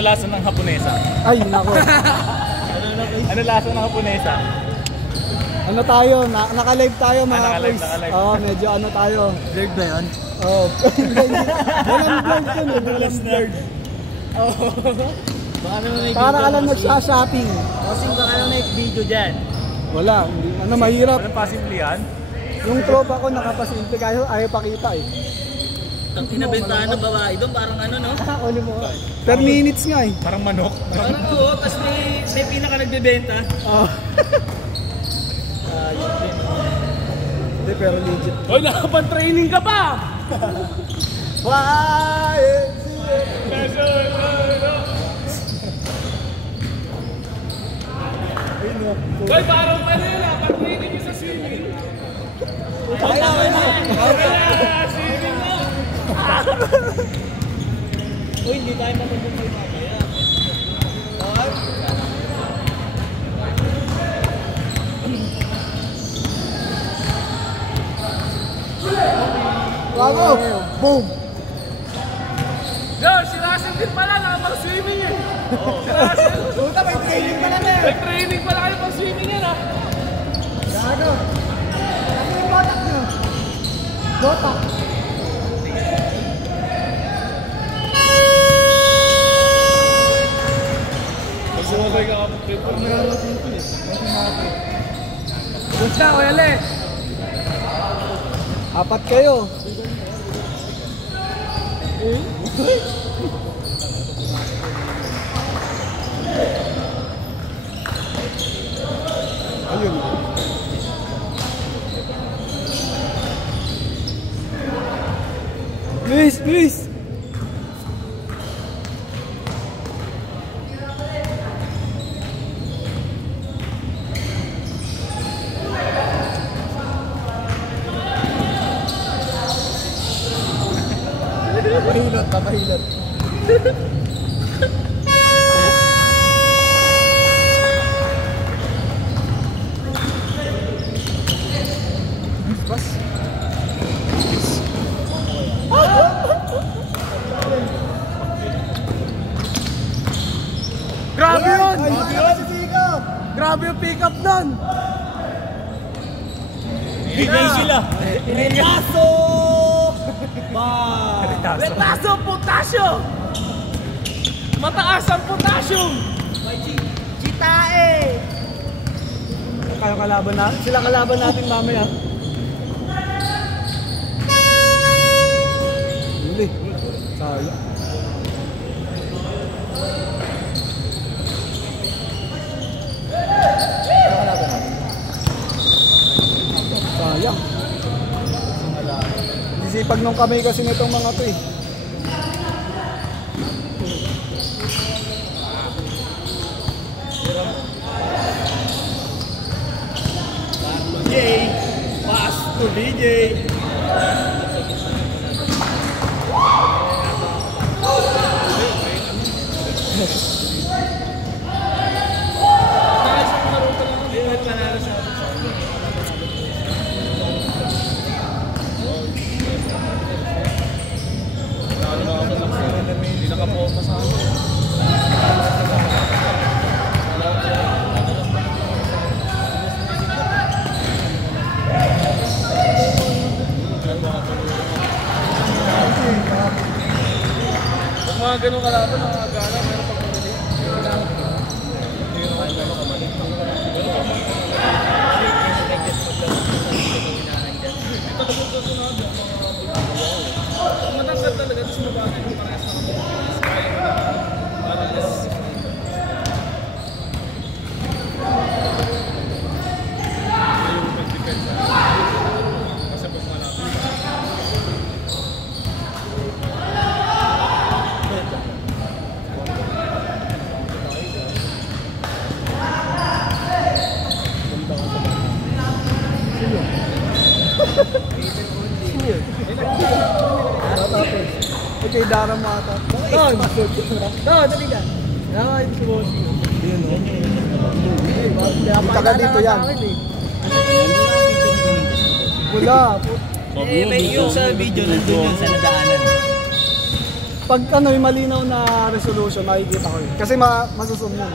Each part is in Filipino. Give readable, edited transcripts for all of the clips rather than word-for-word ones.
lasa ng Haponesa? Ay, nako. Ano lasa ng Haponesa? Ano tayo? Naka-live tayo mga boys. Oo, medyo ano tayo. Blurred ba yun? Oo. Walang blurred yun eh. Walang blurred. Oo. Baka naman may para ka lang nagsha-shopping. Kasi baka naman may video dyan. Wala. Ano, mahirap. Walang pasimple yan? Yung tropa ko nakapasimple kayo, ayaw pakita eh. Ang inabentahan ng babae doon, parang ano, no? Uli mo. Per minutes nga eh. Parang manok. Parang oo, tapos may pinaka nagbebenta. Oo. Hindi, pero legit. Hoy, nakapag-training ka pa! Why? Hoy, parang ano yun ah, pag-training nyo sa swimming. Kaya na! Swimming mo! Uy, hindi tayo matutuloy mamaya. Bravo! Boom! Yo, si Russell din pala, nakapag-swimming eh. Si Russell. Puta, may training pala na eh. May training pala kayo pag-swimming yan ah. Gago. Ano yung botak nyo? Botak. Sumabay ka kapag-trip. Gusto ko, Yale. Apat kayo. Ayun. Please. Papahilot. Bas. Grabe yun! Grabe yung pick-up nun! Bigay sila. Retaso! Retaso, potasyo! Mataas ang potassium! Chitae! Kayo kalaban na? Sila kalaban natin mamaya. Huli. Sayang. Sayang. Sisipag nung kamay kasi nitong mga to eh. DJ, pass to DJ. Mga ganun kalaban, nakakagana, pero pag mali, hindi yung kahit gano'n kamali. Ito na po sunod, ang matanggal talaga, tapos mabagay mo parehas na kapag kaya mo na para less. Ayaw mo mag-defense kasi pag malapit. Okay, Dara mo ata. Don! Dali ka. Nakakain si Bossy. Yun o. Taga dito yan. Wala. Eh, may yung sa video nandun yun sa nadaanan. Pag ano, yung malinaw na resolution, makikita ko yun. Kasi masusum yun.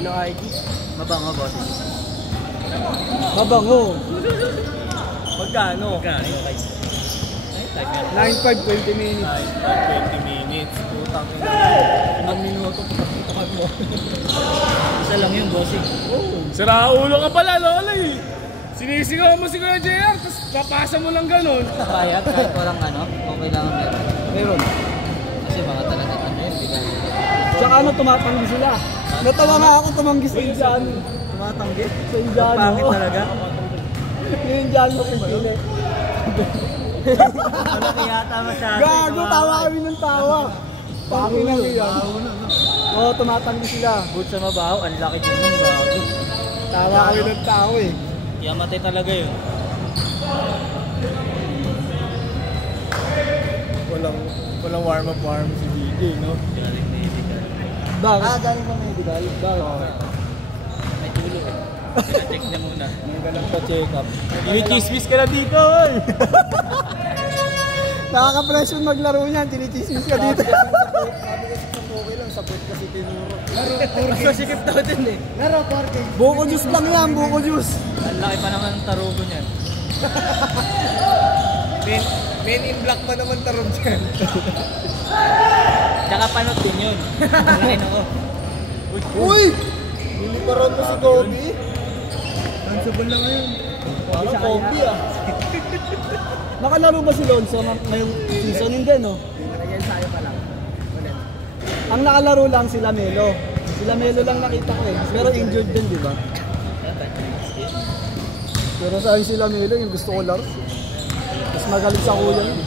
Ano ID? Mabango boss. Mabango. Magkano? Magkano? 9.5, 20 minutes. 20 minutes. Putang ina. Ilang minuto pagkakitakan mo. Isa lang yun, bossing. Sira ulo ka pala, Lola eh. Sinisigaw mo si Kuya JR, tapos papasa mo lang ganun. Kaya kahit walang ano, okay lang ang meron. Meron. Kasi mga talagang ano yun, di ba? Tsaka ano, tumatanggi sila. Natawa nga ako tumanggi sa Indiano. Tumatanggi? Sa Indiano. Pangit talaga. Yung Indiano pipili. Malaki yata masyado. Gago, tawa kami ng tawa. Pangin lang yan. Oo, tumatanggi sila. Good sa mabaho, ang laki din nung bago. Tawa kami ng tao eh. Yamatay talaga yun. Walang warm si DJ, no? Galing na hindi ka. Bakit? Galing pa medical. Bakit? May tulog eh. Check niya muna. May ganang pa-check up. Kinikismis ka na dito, oy! Nakaka-pressure maglaro niyan, tinichismis ka dito. Sabi kasi sa okay lang, sabot kasi tinuro. Masikip daw din eh. Laro, parke. Buko juice lang yan, buko juice. Ang laki pa naman ng tarugo niyan. Men in black pa naman tarong dyan. Tsaka panot din yun. Malaki na ko. Uy! Hindi pa ron mo si Kobe. Nansabon lang ngayon. Parang Kobe ah. Nakalaro ba si Lonzo ngayong season? Hindi, no? Ayan sayo pa lang. Ang nakalaro lang sila Melo. Sila Melo lang nakita ko eh. Pero injured din, di ba? Pero saan sila Melo, yung gusto ko laro. Mas magaling sa kuya yun.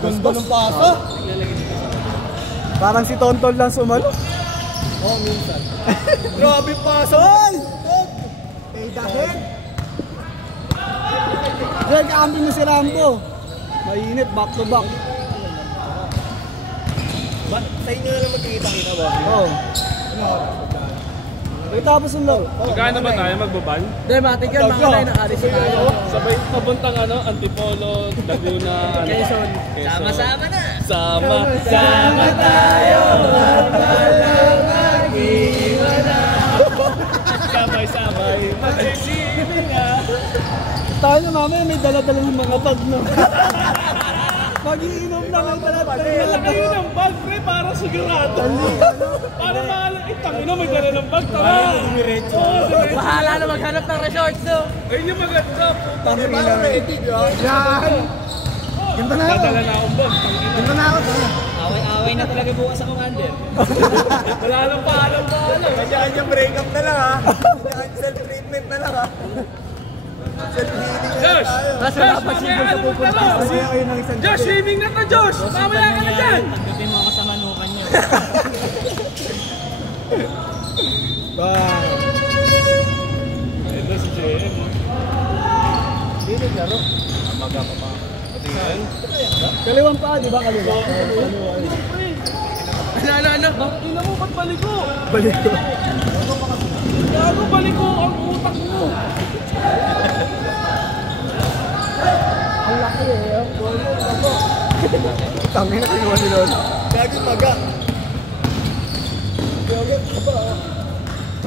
Ganda ng pasa. Parang si Tonton lang sumalo. Oo, minsan. Grabe pasa. Hoy! Hey, dahil. Greg, ambi mo si Rambo. Mainit, back to back. Sa inyo na lang magkikita-kita ba? Oo. Tapos yung laro. Magkano ba tayo magbabal? Hindi, matik yan. Mga na alis tayo. Sabay papuntang ano, Antipolo, Laguna, ano. Quezon. Sama-sama na! Sama tayo at walang mag-iwanan. Sabay-sabay mag-isipin na. Tayo mamaya may dala-dala ng mga bag, no? Mag-iinom na lang dala-dala ng Kayo ng bag, pre, para sigurado. Para maalang, itang ina, magdala ng bag, tama. Dumiretso. Bahala na maghanap ng resort, no? Ayun yung maganda. Tangin na ready, yan! Ganda na ako. Dadala na akong bag. Ganda na ako. Away-away na talaga bukas sa commander. Wala nang paalam. Kanya breakup na lang, ha? Self-treatment na lang, ha? Josh! Josh, mamaya ka naman taro. Josh, swimming na to, Josh! Mamaya ka na dyan! Tanggapin mo ako sa manukan niyo. Bye! Ito si JM. Hindi naglaro. Amaga pa pa. Patingin. Kaliwan pa, di ba? Kaliwa. Ano? Bakit ina mo, ba't baliko? Balik ko. Gago, baliko ang utak mo. Ang laki eh. Tangin na kinuha ni Lolo. Gagi maga. Gagi ba?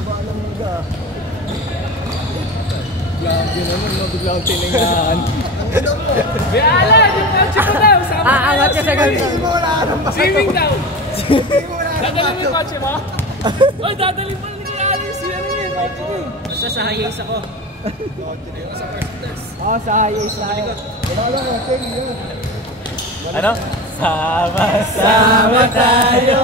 Ba alam maga. Gagi naman, no? Bigla akong tiningahan. May alam, yung kotse mo daw. Aangat ka sa ganun. Swimming daw. Dadalhin mo yung kotse mo? Oy, dadalhin mo ni Alice. Yan yung kotse mo. Basta sa highways ako. Sa highways na ako. Ano? Sama-sama tayo.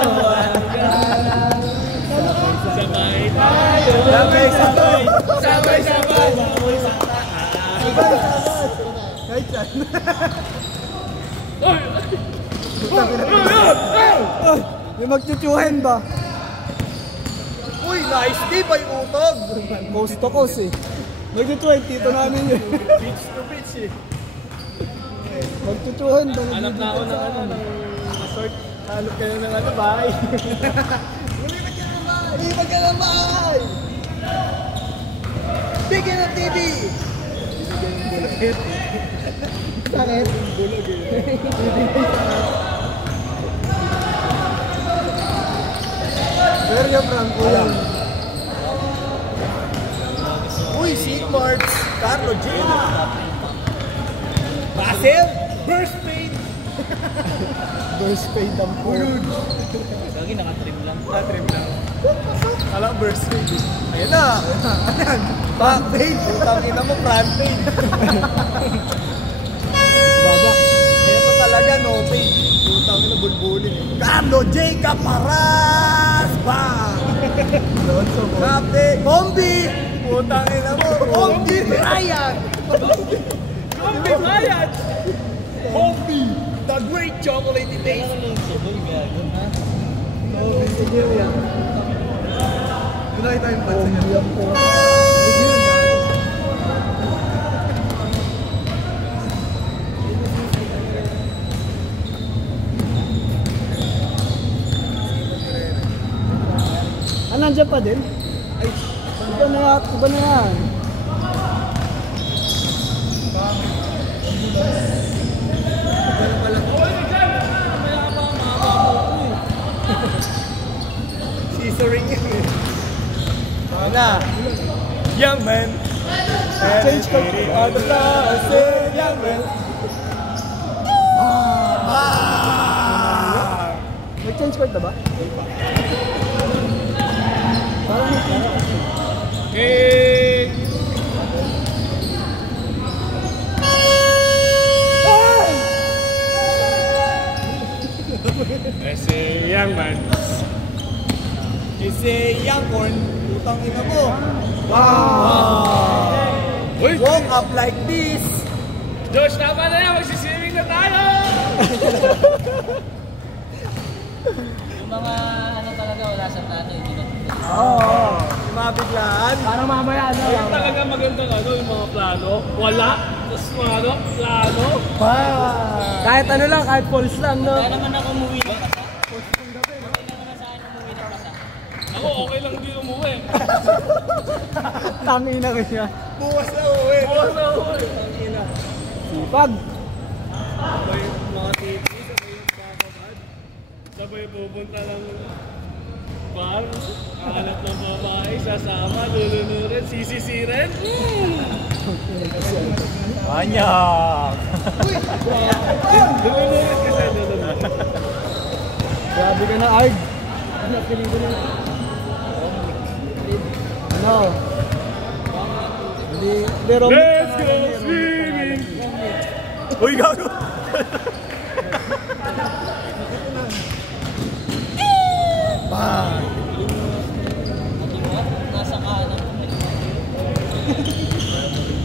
Sabay tayo. Sabay-sabay. Sabay-sabay. Kahit saan. Oy! May magtutuhan ba? Uy, nice day by utog. Coast to coast eh. Magtutuhan, tito namin yun. Beach to beach eh. Magtutuhan ba? Hanap na ako ng ano, ng resort. Hanap kayo ng ano, bahay. Lipat ka ng bahay! Bigyan ng TV! Sakit. Bulag Verga Franco yan. Uy, si Marks, Carlo J. Basel, burst pain. Burst paid ang pulod. Lagi nakatrim lang. Nakatrim lang. Alam, burst pain. Ayan na. Ayan. Back pain. Putang ina mo, front pain. Baba. Ito talaga, no pain. Putang ina, bulbulin. Carlo J. Caparas! Bang! Captain Bombi! Putang ina mo, Bombi Ryan! Kombi Mayat! Bombi! The great chocolate taste! Kunay tayong pansin niya. Nandiyan pa din? Ay, iba na yan. Scissoring yun eh. Sana! Young man! Change ko. Young man! Nag-change court na ba? Parang Okay! Kasi young man. Kasi young corn, putang ina mo. Wow! Uy! Walk up like this. Josh, tama na yan! Magsiswimming na tayo! Yung mga ano talaga wala sa plano, hindi na. Oo. Mabiglaan. Parang mamaya na. Yung talaga magandang ano, yung mga plano. Wala. Tapos mga ano, plano. Kahit ano lang, kahit false lang, no? Kaya naman ako umuwi ng kasa. Okay naman na sa akin umuwi ng kasa. Ako, okay lang din umuwi. Tangin na rin yan. Buwas na uwi. Bukas na umuwi. Sipag. Sabay mga TV, sabay yung bababad. Sabay pupunta ng bar. Hanap ng babae, sasama, lulunurin, sisisirin. Banyak. Lulunurin kasi, lulunurin. Grabe ka na, Arg. Napilido na. Ano? Hindi Romic. Let's go swimming! Uy, gago. Nasa kanan.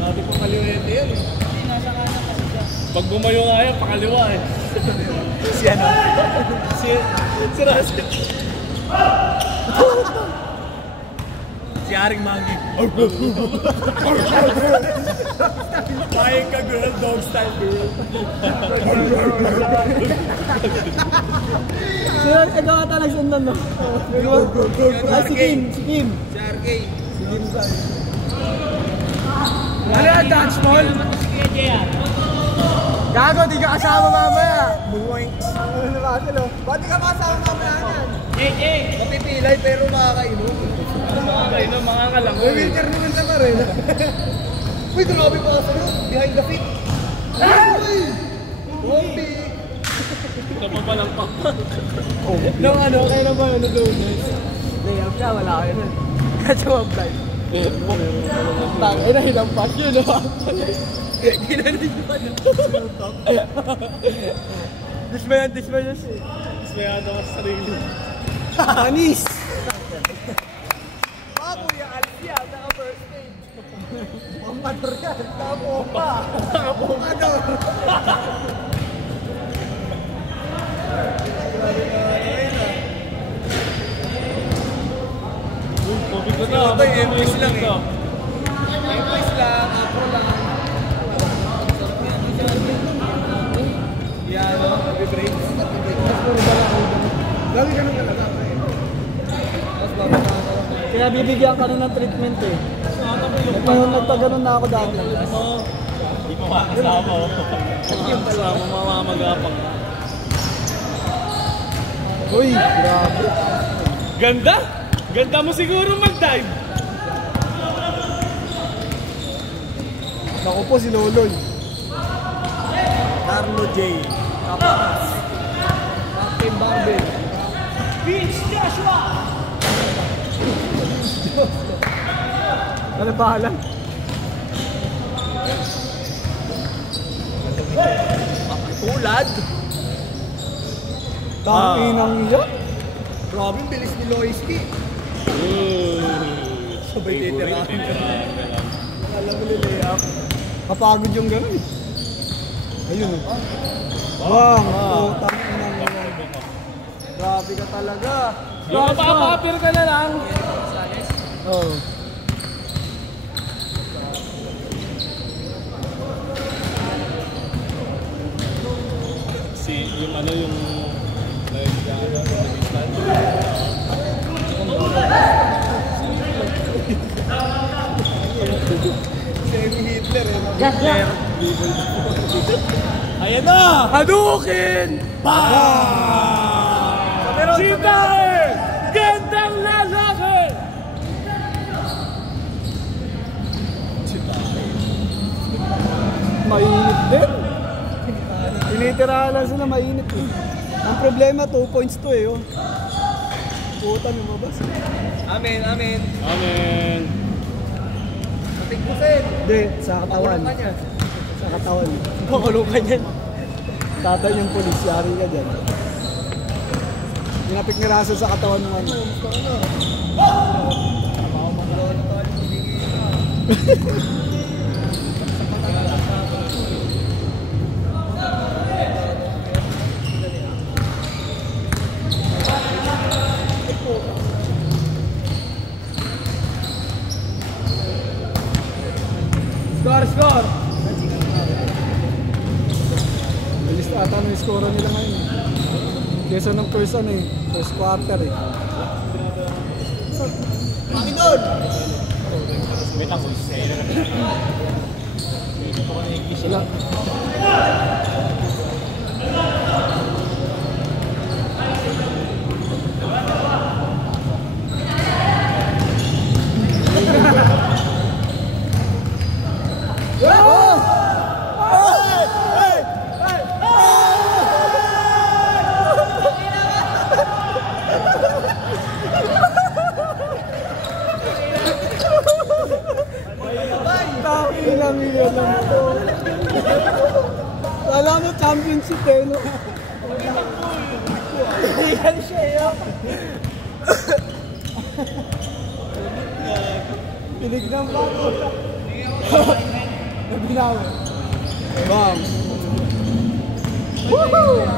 Sabi ko kaliwete yan. Hindi, nasa kanan kasi siya. Pag bumayo nga yan, pakaliwa eh. Si ano? Si Russell. Si Aring Mangi. Payang ka girl, dog style girl. Sino ikaw ata nagsundan, no? Si Kim. Si RK. Ano yan, dance ball? Gago, di ka kasama mamaya. Boinks. Ano ba ito, no? Ba't di ka kasama mamaya yan? JJ! Mapipilay pero makakainom. Mga kayo, mga kalango eh. Wheelchair naman sa rin. Uy, grabe pa sa iyo. Behind the feet. Uy! Bombi! Napapalang pa. Nung ano, kayo na ba yung lunes? Layup ka, wala kayo nun. Kasi mag-blind. Tangin na, hinampas yun, no? Ginanin pa na. Dismayan siya. Mas may ano ka sa sarili. Anis! Kuya Alfia, naka-first aid. Mamador yan. Naka-pompa. Naka-pompador. Covid ko na. Ito yung empties lang eh. Ito. Empties lang, apro lang. Yan, no? Nag-break. Lagi ka nung talaga. Tapos bababa ka lang. Kaya bibigyan ka na ng treatment eh. Ngayon nagpaganon na ako dati. Mga kasama ko. Yung kasama, mamamagapang. Uy, grabe. Ganda! Ganda mo siguro mag-dive. Naku po si Loloy. Carlo J. Caparas. Captain Barbell. Vince Joshua! Ano bahala? Tulad. Tanginang iya. Grabe, bilis ni Loiski. Sabay titirahan. Alam mo layup. Kapagod yung gano'n eh. Ayun oh. Bang! Oh, tanginang iya. Grabe ka talaga. Yung mapapapir ka na lang. Oh. Yung ano yung Semi-Hitler eh. Hitler. Ayan na! Hadouken! Chitae! Gandang lalaki! Mainit din. Tinitirahan lang sila, mainit eh. Ang problema, 2 points to eh. Oh. Puta, lumabas. Amen, amen. Amen. Patigpusin. Hindi, sa katawan. Pakulong ka niya. Sa katawan. Pakulong ka niyan. Tatay yung polis, yari ka dyan. Pinapik ni Russell sa katawan mo. Ano. Score! Bilis ata ng score nila ngayon eh. Kesa ng first quarter eh. Pakidol! Wait lang, Sila. Ilang milyon lang ito. Wala mo championship eh, no? Hindi ka siya yun. Tinignan pa ako. Nabinawa. Bang! Woohoo!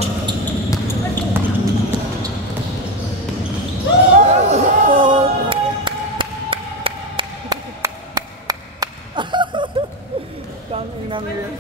Tanginang yan.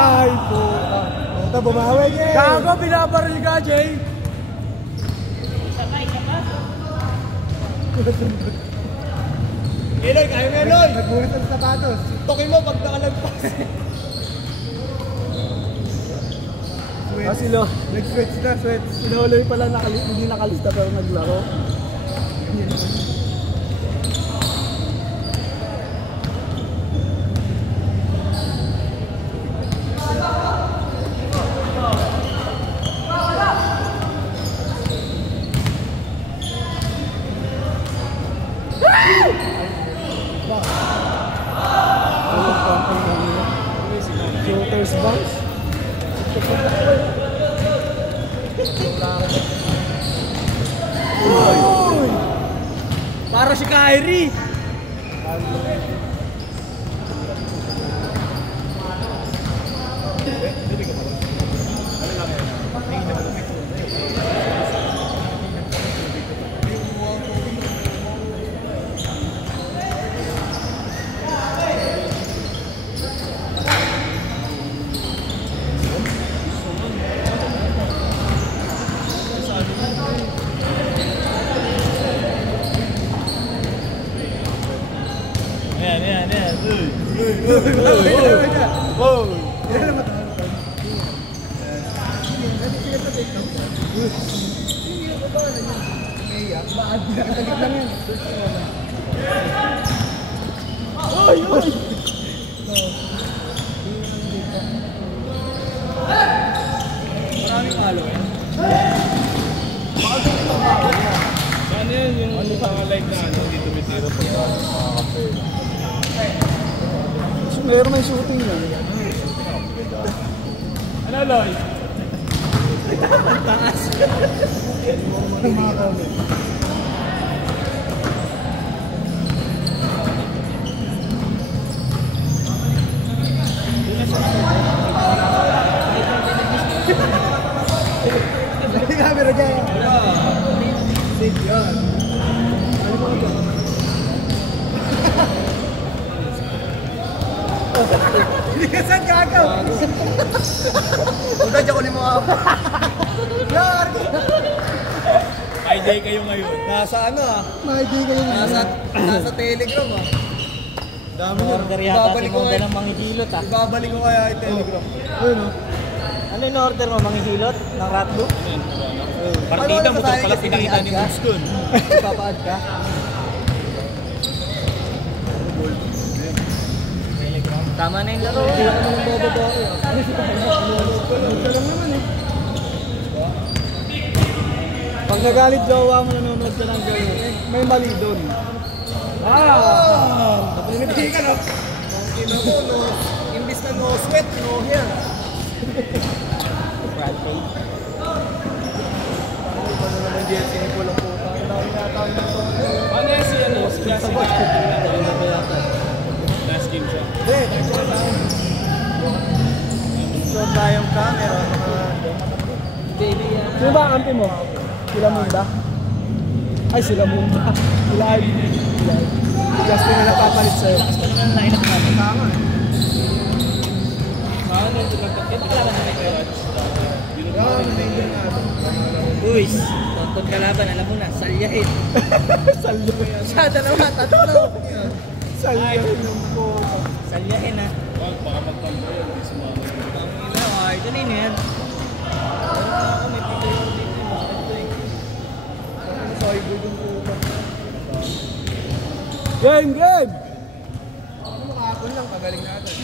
Ay po. Ito, bumawi niya eh. Gago, binabaril ka, Jay. Eloy, kaya mo Eloy! Nagbulit ang sapatos. Tokin mo pag nakalagpas. Sila, nag-switch na, switch. Sinuloy pala, hindi nakalista pero naglaro. Shooter's bounce. Uy! Para si Kyrie. Maraming malo eh. Ano yun yung mga light na ano, dito tumitira pa mga kape. Meron may shooting yan. Ano, Loy? Taas. Mga comment. Camera dyan. Safe yan. Ano mo ito? Hindi ka saan gagaw? Punta dyan ko ni mga Yar! May day kayo ngayon. nasa ano ah. May di kayo Nasa Telegram ah. Dami nyo. Order yata si Monda ng manghihilot ah. Ibabalik ko kaya yung Telegram. Ayun o. Ano yung order mo? Manghihilot? Ng Ratbo? Partida mo tayo pala kasi pinakita ni nag-add Moods dun. Ipapaad ka. Tama na yung laro. Hindi ako naman bababa ako. Ito lang naman eh. Pag nagalit jowa mo, nanonood ka ng gano'n, may mali doon. Hindi ka no. Ina mo no. Imbis na no sweat, no hair. Brad Pay. Ano ba naman dyan? Sinipol ang puta. Ang dami nata yung ito. Paano yan si ano? Si Classic last game siya. Hindi, ito na tayo. So tayong camera. Baby yan. Sino ba ang ampi mo? Sila Munda? Ay, sila Munda. Live. Live. Si Justin na napapalit sa'yo. Line-up natin. Tama eh. Paano ito nagkakit? Kailangan na may kaya. Yan, nandun natin. Uys, tonton kalaban, alam mo na, salyahin. Salyo. Siya, dalawa, tatlo. Salyo yung po. Salyahin ah. Wag, baka magpampo yun. Hindi sumama. Ay, kanino yan? Game, game! Makakapon lang, pagaling natin.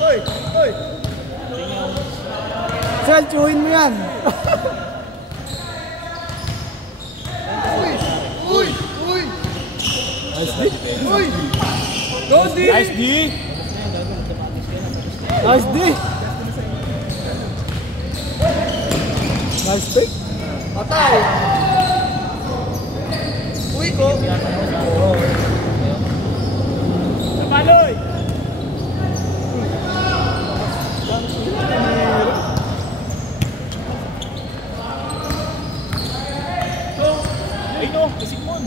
Hoy! Hoy! Sel, chuhin mo yan. Uy! Uy! Uy! Nice D. Uy! Go D! Nice D! Nice D! Nice pick. Patay! Uy ko! Napaloy! Ay no, kasikmon.